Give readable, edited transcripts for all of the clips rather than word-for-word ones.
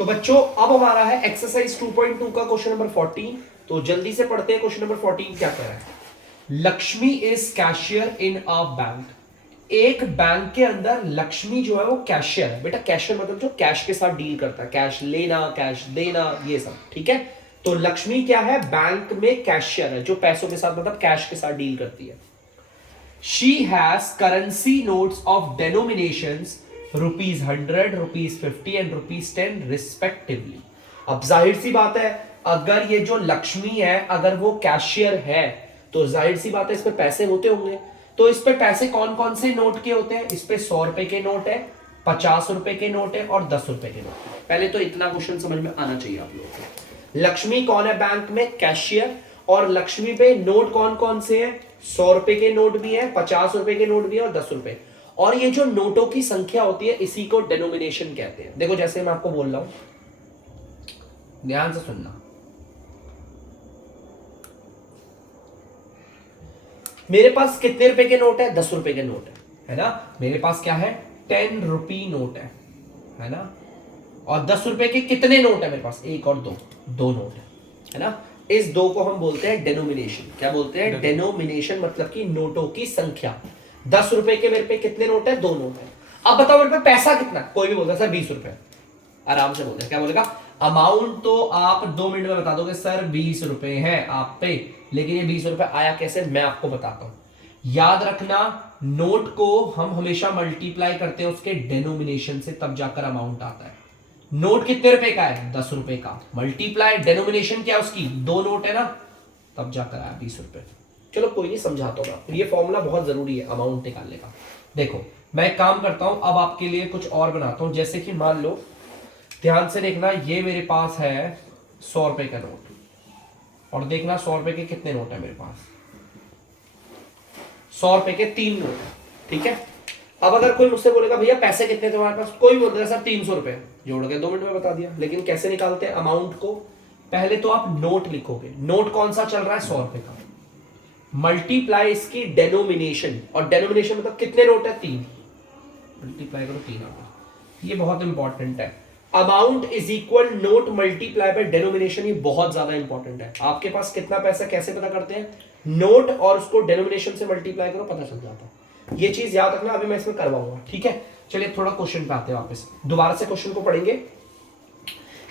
तो बच्चों अब हमारा है एक्सरसाइज 2.2 का क्वेश्चन नंबर 14। तो जल्दी से पढ़ते हैं क्वेश्चन नंबर 14 क्या कह रहा है। Lakshmi is cashier in a bank. एक बैंक के अंदर लक्ष्मी जो है वो कैशियर है। बेटा कैशियर मतलब जो कैश के साथ डील करता है, कैश लेना कैश देना ये सब, ठीक है। तो लक्ष्मी क्या है, बैंक में कैशियर है, जो पैसों के साथ मतलब कैश के साथ डील करती है। She has currency notes of denominations ₹100, ₹50 and ₹10 respectively. अब जाहिर सी बात है, अगर ये जो लक्ष्मी है अगर वो कैशियर है तो जाहिर सी बात है इस पे पैसे होते होंगे। तो इस पे पैसे कौन कौन से नोट के होते हैं, इस पे 100 रुपए के नोट है, 50 रुपए के नोट है और 10 रुपए के नोट है। पहले तो इतना क्वेश्चन समझ में आना चाहिए आप लोगों को। लक्ष्मी कौन है बैंक में, कैशियर। और लक्ष्मी पे नोट कौन कौन से हैं, 100 रुपए के नोट भी है, 50 रुपए के नोट भी है और 10 रुपए। और ये जो नोटों की संख्या होती है इसी को डेनोमिनेशन कहते हैं। देखो जैसे मैं आपको बोल रहा हूं, ध्यान से सुनना। मेरे पास कितने रुपए के नोट है, 10 रुपए के नोट है ना। मेरे पास क्या है, 10 रुपी नोट है ना। और 10 रुपए के कितने नोट है मेरे पास, एक और दो नोट है ना। इस दो को हम बोलते हैं डेनोमिनेशन। क्या बोलते हैं, डेनोमिनेशन मतलब कि नोटों की संख्या। 10 रुपए के मेरे पे कितने नोट है, 2 नोट है। अब बताओ मेरे पे पैसा कितना, कोई भी बोलता है सर 20 रुपए, आराम से बोलते हैं। क्या बोलेगा, अमाउंट तो आप 2 मिनट में बता दोगे सर 20 रुपए है आप पे, लेकिन ये 20 रुपए आया कैसे मैं आपको बताता हूं। याद रखना, नोट को हम हमेशा मल्टीप्लाई करते हैं उसके डेनोमिनेशन से, तब जाकर अमाउंट आता है। नोट कितने रुपए का है, 10 रुपए का, मल्टीप्लाई डेनोमिनेशन क्या है उसकी, 2 नोट है ना, तब जाकर आया 20 रुपए। चलो कोई नहीं, समझाता हूं मैं, ये फॉर्मूला बहुत जरूरी है अमाउंट निकालने का। देखो मैं एक काम करता हूं, अब आपके लिए कुछ और बनाता हूं। जैसे कि मान लो, ध्यान से देखना, ये मेरे पास है 100 रुपए का नोट, और देखना 100 रुपए के कितने नोट है मेरे पास, 100 रुपए के 3 नोट है, ठीक है। अब अगर कोई मुझसे बोलेगा भैया पैसे कितने तुम्हारे पास, कोई बोल देगा सर 300 रुपए, जोड़ के 2 मिनट में बता दिया। लेकिन कैसे निकालते हैं अमाउंट को, पहले तो आप नोट लिखोगे, नोट कौन सा चल रहा है 100 रुपए का, मल्टीप्लाई इसकी डेनोमिनेशन, और डेनोमिनेशन मतलब कितने नोट है, 3, मल्टीप्लाई करो 3 आ गया। ये बहुत इंपॉर्टेंट है, amount is equal note multiply by denomination, ये बहुत ज्यादा इंपॉर्टेंट है। आपके पास कितना पैसा कैसे पता करते हैं, नोट और उसको डेनोमिनेशन से मल्टीप्लाई करो, पता चल जाता है। ये चीज याद रखना, अभी मैं इसमें करवाऊंगा, ठीक है। चलिए थोड़ा क्वेश्चन पे आते हैं वापस, दोबारा से क्वेश्चन को पढ़ेंगे।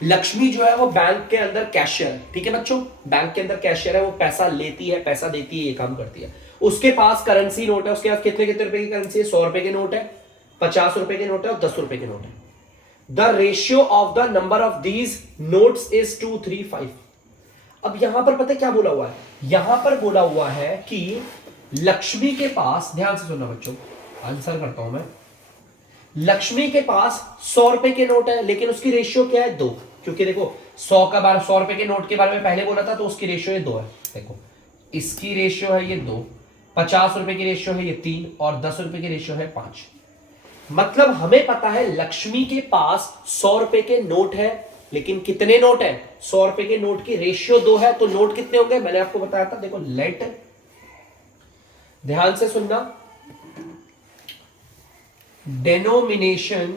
लक्ष्मी जो है वो बैंक के अंदर कैशियर है, ठीक है बच्चों, बैंक के अंदर कैशियर है, वो पैसा लेती है पैसा देती है, ये काम करती है। उसके पास करेंसी नोट है, उसके पास कितने कितने रुपए की करेंसी है, 100 रुपए के नोट है, 50 रुपए के नोट है और 10 रुपए के नोट है। The ratio of the number of these notes is 235। अब यहां पर पता है क्या बोला हुआ है, यहां पर बोला हुआ है कि लक्ष्मी के पास, ध्यान से सुनना बच्चों, आंसर करता हूं मैं। लक्ष्मी के पास 100 रुपए के नोट है, लेकिन उसकी रेशियो क्या है, 2। क्योंकि देखो 100 रुपए के नोट के बारे में पहले बोला था, तो उसकी रेशियो है 2 है। देखो इसकी रेशियो है ये 2, 50 रुपए की रेशियो है ये 3 और 10 रुपए की रेशियो है 5। मतलब हमें पता है लक्ष्मी के पास 100 रुपए के नोट है, लेकिन कितने नोट है, 100 रुपए के नोट की रेशियो 2 है, तो नोट कितने होंगे मैंने आपको बताया था। देखो लेट, ध्यान से सुनना, डेनोमिनेशन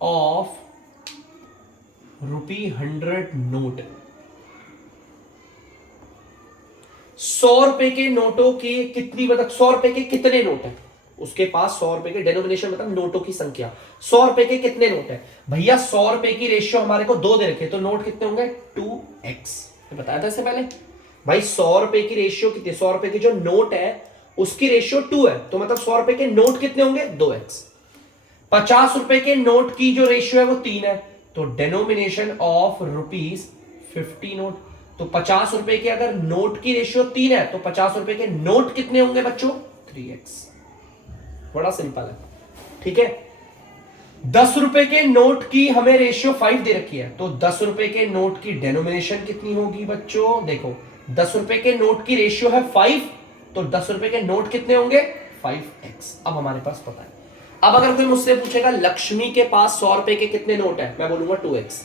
ऑफ ₹100 नोट, 100 रुपए के नोटों की कितनी, मतलब 100 रुपए के कितने नोट है, उसके पास 100 रुपए के, डेनोमिनेशन मतलब नोटों की संख्या, 100 रुपए के कितने नोट है भैया, 100 रुपए की रेशियो हमारे को 2 दे रखे, तो नोट कितने होंगे 2x, बताया था इससे पहले भाई। 100 रुपए की रेशियो कितनी, 100 रुपए की जो नोट है उसकी रेशियो 2 है, तो मतलब 100 रुपए के नोट कितने होंगे 2x। 50 रुपए के नोट की जो रेशियो है वो 3 है, तो डेनोमिनेशन ऑफ ₹50 नोट, तो 50 रुपए के अगर नोट की रेशियो 3 है तो 50 रुपए के नोट कितने होंगे बच्चों, 3x। बड़ा सिंपल है, ठीक है। 10 रुपए के नोट की हमें रेशियो 5 दे रखी है, तो 10 रुपए के नोट की डेनोमिनेशन कितनी होगी बच्चों, देखो 10 रुपए के नोट की रेशियो है 5, तो 10 रुपए के नोट कितने होंगे 5x। अब हमारे पास पता है। अब अगर कोई मुझसे पूछेगा लक्ष्मी के पास 100 रुपए के कितने नोट है, मैं बोलूंगा 2x।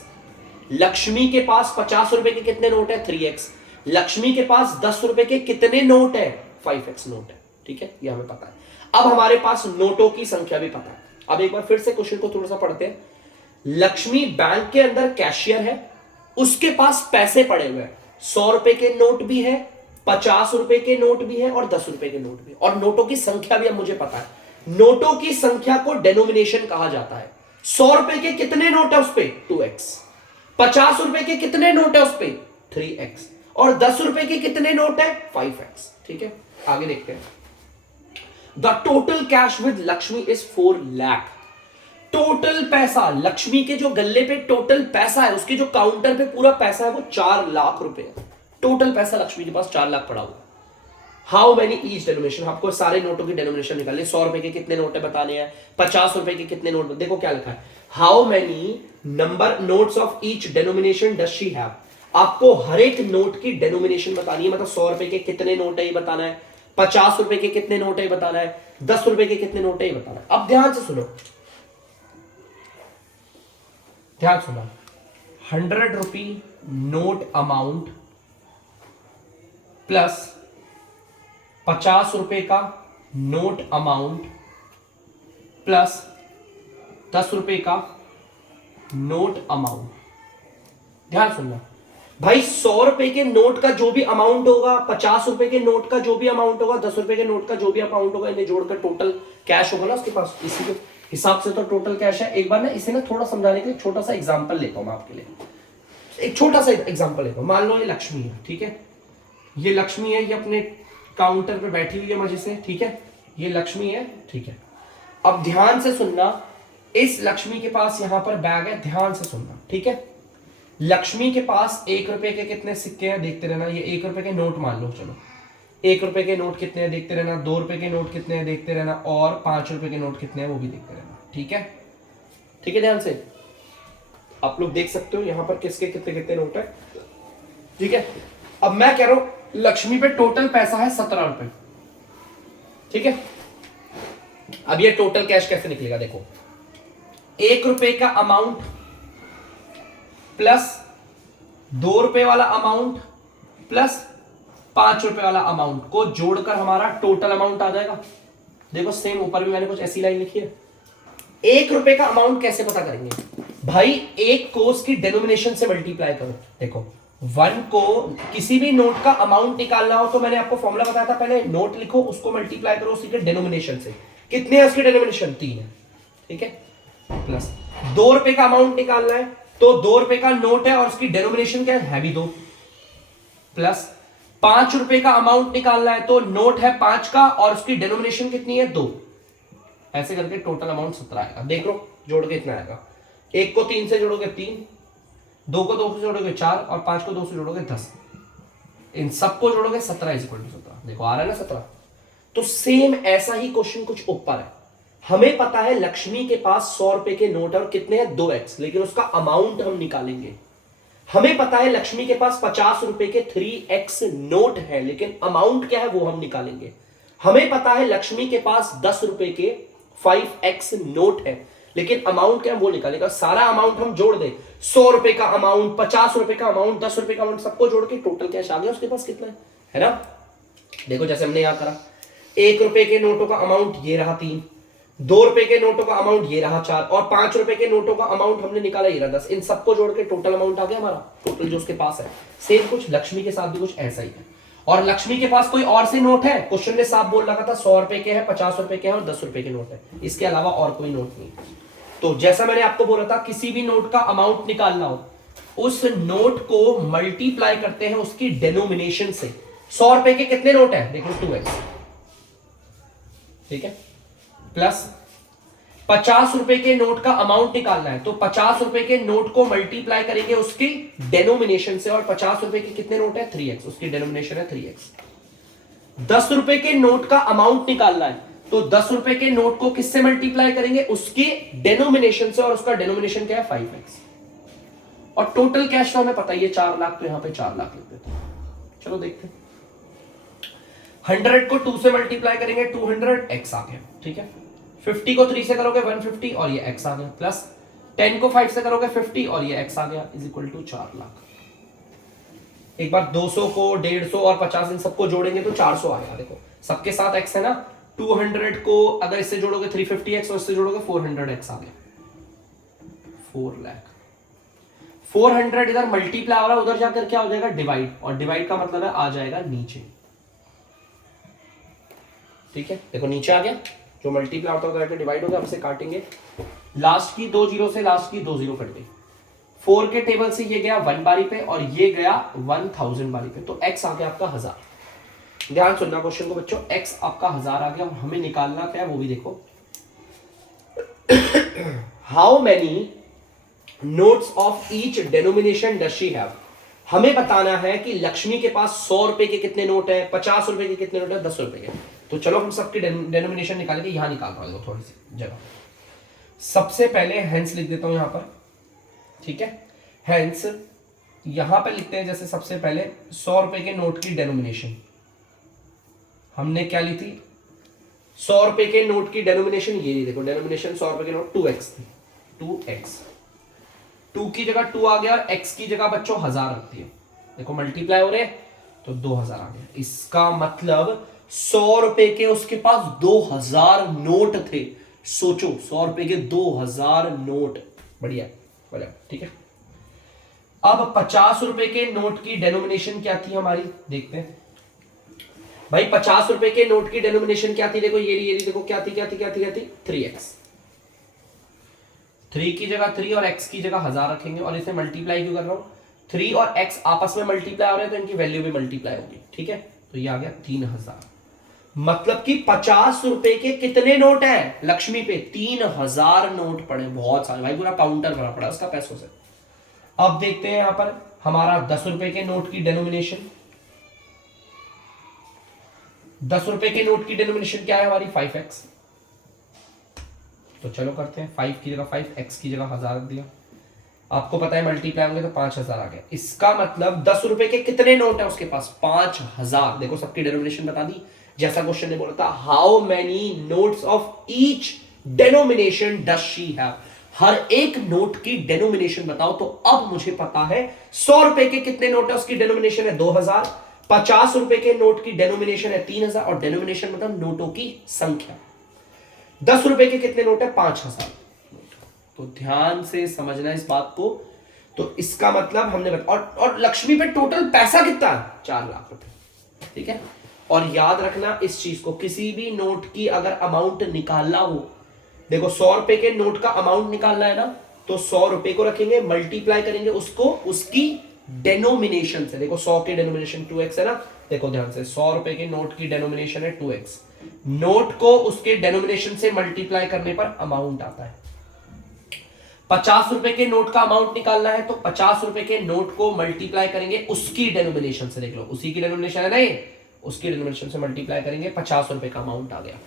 लक्ष्मी के पास 50 रुपए के कितने नोट है, 3x। लक्ष्मी के पास 10 रुपए के कितने नोट है, 5x नोट है, ठीक है, ये हमें पता है। अब हमारे पास नोटों की संख्या भी पता है। अब एक बार फिर से क्वेश्चन को थोड़ा सा पढ़ते हैं। लक्ष्मी बैंक के अंदर कैशियर है, उसके पास पैसे पड़े हुए हैं, 100 रुपए के नोट भी है, 50 रुपए के नोट भी है और 10 रुपए के नोट भी है, और नोटों की संख्या भी अब मुझे पता है। नोटों की संख्या को डेनोमिनेशन कहा जाता है। 100 रुपए के कितने नोट है उस पे 2x, 50 रुपए के कितने नोट है उस पे 3x, और 10 रुपए के कितने नोट है 5x। ठीक है, आगे देखते हैं। The total cash with Lakshmi is 4 lakh. Total पैसा लक्ष्मी के जो गल्ले पे टोटल पैसा है, उसके जो काउंटर पे पूरा पैसा है वो 4 लाख रुपए है। टोटल पैसा लक्ष्मी के पास 4 लाख पड़ा हुआ। हाउ मेनी ईच डेनोमिनेशन, आपको सारे नोटों की डेनोमिनेशन निकालनी है। 100 रुपए के कितने नोट है बताने हैं, 50 रुपए के कितने नोट, देखो क्या लिखा है, how many number notes of each denomination does she have. आपको हर एक नोट की डेनोमिनेशन बतानी है, मतलब 100 रुपए के कितने नोट है ये बताना है, 50 रुपए के कितने नोट है बताना है, 10 रुपए के कितने नोट है बताना है। अब ध्यान से सुनो, ध्यान सुनो। 100 रुपी नोट अमाउंट प्लस 50 रुपए का नोट अमाउंट प्लस 10 रुपए का नोट अमाउंट। ध्यान सुनना भाई, 100 रुपए के नोट का जो भी अमाउंट होगा, 50 रुपए के नोट का जो भी अमाउंट होगा, 10 रुपए के नोट का जो भी अमाउंट होगा, इन्हें जोड़कर टोटल कैश होगा ना उसके पास। इसी के हिसाब से तो टोटल कैश है। एक बार ना इसे ना थोड़ा समझाने के लिए छोटा सा एग्जांपल लेता हूं मैं आपके लिए। एक छोटा सा एग्जांपल लेता हूं। मान लो ये लक्ष्मी है, ठीक है, ये लक्ष्मी है, ये अपने काउंटर पे बैठी हुई है मजे से, ठीक है, ये लक्ष्मी है, ठीक है। अब ध्यान से सुनना, इस लक्ष्मी के पास यहां पर बैग है, ध्यान से सुनना, ठीक है। लक्ष्मी के पास 1 रुपए के कितने सिक्के हैं देखते रहना, ये 1 रुपए के नोट मान लो, चलो 1 रुपए के नोट कितने हैं देखते रहना, 2 रुपए के नोट कितने हैं देखते रहना, और 5 रुपए के नोट कितने हैं वो भी देखते रहना, ठीक है। ठीक है, ध्यान से आप लोग देख सकते हो यहां पर किसके कितने कितने नोट है, ठीक है। अब मैं कह रहा हूं लक्ष्मी पे टोटल पैसा है 17 रुपए, ठीक है। अब ये टोटल कैश कैसे निकलेगा, देखो 1 रुपए का अमाउंट प्लस 2 रुपए वाला अमाउंट प्लस 5 रुपए वाला अमाउंट को जोड़कर हमारा टोटल अमाउंट आ जाएगा। देखो सेम ऊपर भी मैंने कुछ ऐसी लाइन लिखी है। 1 रुपए का अमाउंट कैसे पता करेंगे भाई, एक को उसकी डेनोमिनेशन से मल्टीप्लाई करो। देखो 1 को किसी भी नोट का अमाउंट निकालना हो तो मैंने आपको फॉर्मूला बताया था, पहले नोट लिखो, उसको मल्टीप्लाई करो उसी के डेनोमिनेशन से। कितने है उसकी डेनोमिनेशन 3 है, ठीक है। प्लस 2 रुपए का अमाउंट निकालना है तो 2 रुपए का नोट है और उसकी डेनोमिनेशन क्या है भी 2। प्लस 5 रुपए का अमाउंट निकालना है तो नोट है 5 का और उसकी डेनोमिनेशन कितनी है 2। ऐसे करके टोटल अमाउंट 17 आएगा। देख लो जोड़ के इतना आएगा, 1 को 3 से जोड़ोगे 3, 2 को 2 से जोड़ोगे 4 और 5 को 2 से जोड़ोगे 10। इन सबको जोड़ोगे 17 इज इक्वल टू 17। देखो आ रहा है ना 17। तो सेम ऐसा ही क्वेश्चन कुछ ऊपर है। हमें पता है लक्ष्मी के पास 100 रुपए के नोट है और कितने हैं 2x, लेकिन उसका अमाउंट हम निकालेंगे। हमें पता है लक्ष्मी के पास 50 रुपए के 3x नोट है, लेकिन अमाउंट क्या है वो हम निकालेंगे। हमें पता है लक्ष्मी के पास 10 रुपए के 5x नोट है, लेकिन अमाउंट क्या है वो निकालेगा। सारा अमाउंट हम जोड़ दें, 100 रुपए का अमाउंट, 50 रुपए का अमाउंट, 10 रुपए का अमाउंट, सबको जोड़ के टोटल कैश आ गया उसके पास कितना है ना। देखो जैसे हमने यहां करा, 1 रुपए के नोटों का अमाउंट ये रहा 3, 2 रुपए के नोटों का अमाउंट ये रहा 4 और 5 रुपए के नोटों का अमाउंट हमने निकाला ये रहा 10। इन सबको जोड़ के टोटल अमाउंट आ गया हमारा, टोटल जो उसके पास है। सेम कुछ लक्ष्मी के साथ भी कुछ ऐसा ही है। और लक्ष्मी के पास कोई और से नोट है, क्वेश्चन ने साफ बोल रखा था 100 रुपए के हैं, 50 रुपए के हैं और 10 रुपए के नोट है, इसके अलावा और कोई नोट नहीं। तो जैसा मैंने आपको बोला था, किसी भी नोट का अमाउंट निकालना हो, उस नोट को मल्टीप्लाई करते हैं उसकी डेनोमिनेशन से। 100 रुपए के कितने नोट है देखो 2x, ठीक है। प्लस 50 रुपए के नोट का अमाउंट निकालना है तो 50 रुपए के नोट को मल्टीप्लाई करेंगे उसकी डेनोमिनेशन से, और 50 रुपए के कितने नोट है 3x, उसकी डेनोमिनेशन है 3x। 10 रुपए के नोट का अमाउंट निकालना है तो 10 रुपए के नोट को किससे मल्टीप्लाई करेंगे, उसकी डेनोमिनेशन से, और उसका डेनोमिनेशन क्या है 5x। और टोटल कैश तो हमें पता ही है 4 लाख, तो यहां पे 4 लाख लिख देते हैं। चलो देखते हैं, 100 को 2 से मल्टीप्लाई करेंगे 200x आ गया, ठीक है। 50 को 3 से करोगे 150 और ये x आ गया, प्लस 10 को 5 से करोगे 50 और ये x आ गया, इज इक्वल टू 4 लाख। एक बार 200 को 150 और 50 इन सबको जोड़ेंगे तो 400 आ गया। देखो सबके साथ x है ना, 200 को अगर इससे जोड़ोगे 350x और इससे जोड़ोगे 400x आ गया 4 लाख। 400 इधर मल्टीप्लाई हो रहा है, उधर जाकर क्या हो जाएगा डिवाइड, और डिवाइड का मतलब है आ जाएगा नीचे। ठीक है, देखो नीचे आ गया, जो मल्टीप्लाई होता है उधर डिवाइड हो गया। अब इसे काटेंगे, लास्ट की 2 जीरो से लास्ट की 2 जीरो कट गई। 4 के टेबल से ये गया 1 बारी पे और ये गया 1000 बारी पे, तो x आ गया आपका 1000। ध्यान सुनना क्वेश्चन को बच्चों, x आपका 1000 आ गया और हमें निकालना क्या है वो भी देखो। How many notes of each denomination does she have. हमें बताना है कि लक्ष्मी के पास 100 रुपए के कितने नोट है, 50 रुपए के कितने नोट है, 10 रुपए के। तो चलो हम सबकी डेनोमिनेशन निकालेंगे। यहां निकाल रहा हूं थोड़ी सी जगह। सबसे पहले हेंस लिख देता हूं यहां पर, ठीक है। हेंस यहां पर लिखते हैं, जैसे सबसे पहले 100 रुपए के नोट की डेनोमिनेशन हमने क्या ली थी, 100 रुपए के नोट की डेनोमिनेशन ये देखो, डेनोमिनेशन 100 रुपए के नोट 2x थी, 2x 2 की जगह 2 आ गया और x की जगह बच्चों 1000 रखती है। देखो मल्टीप्लाई हो रहे हैं तो 2000 आ गया। इसका मतलब 100 रुपए के उसके पास 2000 नोट थे। सोचो 100 रुपए के 2000 नोट, बढ़िया बढ़िया, ठीक है। अब 50 रुपए के नोट की डेनोमिनेशन क्या थी हमारी, देखते हैं भाई। 50 रुपए के नोट की डेनोमिनेशन क्या थी, देखो ये देखो क्या थी 3x। 3 की जगह 3 और x की जगह 1000 रखेंगे और इसे मल्टीप्लाई क्यों कर रहा हूं, 3 और x आपस में मल्टीप्लाई हो रहे हैं तो इनकी वैल्यू भी मल्टीप्लाई होगी, ठीक है। तो ये आ गया 3000। मतलब कि 50 रुपए के कितने नोट है लक्ष्मी पे, 3000 नोट पड़े, बहुत सारे भाई, पूरा काउंटर भरा पड़ा उसका पैसों से। अब देखते हैं यहां पर हमारा 10 रुपए के नोट की डेनोमिनेशन। 10 रुपए के नोट की डेनोमिनेशन क्या है हमारी, 5x। तो चलो करते हैं, 5 की जगह 5, x की जगह 1000 दिया। आपको पता है मल्टीप्लाई होंगे तो 5000 आ गया। इसका मतलब 10 रुपए के कितने नोट है उसके पास, 5000। देखो सबकी डेनोमिनेशन बता दी, जैसा क्वेश्चन ने बोला था, how many notes of each denomination does she have. हर एक नोट की डेनोमिनेशन बताओ। तो अब मुझे पता है 100 रुपए के कितने नोट है, उसकी डेनोमिनेशन है 2000। 50 रुपए के नोट की डेनोमिनेशन है 3000, और डेनोमिनेशन मतलब नोटों की संख्या। 10 रुपए के कितने नोट है, 5000। तो ध्यान से समझना इस बात को। तो इसका मतलब हमने और लक्ष्मी पे टोटल पैसा कितना है, 4 लाख रुपए, ठीक है। और याद रखना इस चीज को, किसी भी नोट की अगर अमाउंट निकालना हो, देखो 100 रुपए के नोट का अमाउंट निकालना है ना, तो 100 रुपए को रखेंगे, मल्टीप्लाई करेंगे उसको उसकी डेनोमिनेशन से। देखो 100 की डेनोमिनेशन 2x है ना, देखो ध्यान से, 100 रुपए के नोट की डेनोमिनेशन है 2x। नोट को उसके डेनोमिनेशन से मल्टीप्लाई करने पर अमाउंट आता है। 50 रुपए के नोट का अमाउंट निकालना है तो 50 रुपए के नोट को मल्टीप्लाई करेंगे उसकी डेनोमिनेशन से। देख लो उसी की डेनोमिनेशन है ना ये, उसकी डेनोमिनेशन से मल्टीप्लाई करेंगे, 50 रुपए का अमाउंट आ गया।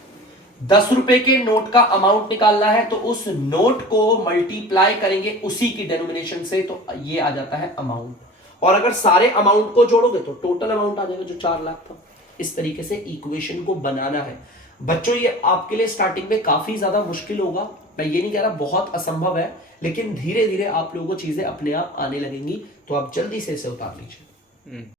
10 रुपए के नोट का अमाउंट निकालना है तो उस नोट को मल्टीप्लाई करेंगे उसी की डेनोमिनेशन से, तो ये आ जाता है अमाउंट। और अगर सारे अमाउंट को जोड़ोगे तो टोटल अमाउंट आ जाएगा जो 4 लाख था। इस तरीके से इक्वेशन को बनाना है बच्चों। ये आपके लिए स्टार्टिंग में काफी ज्यादा मुश्किल होगा, मैं ये नहीं कह रहा बहुत असंभव है, लेकिन धीरे धीरे आप लोगों को चीजें अपने आप आने लगेंगी, तो आप जल्दी से इसे उतार लीजिए।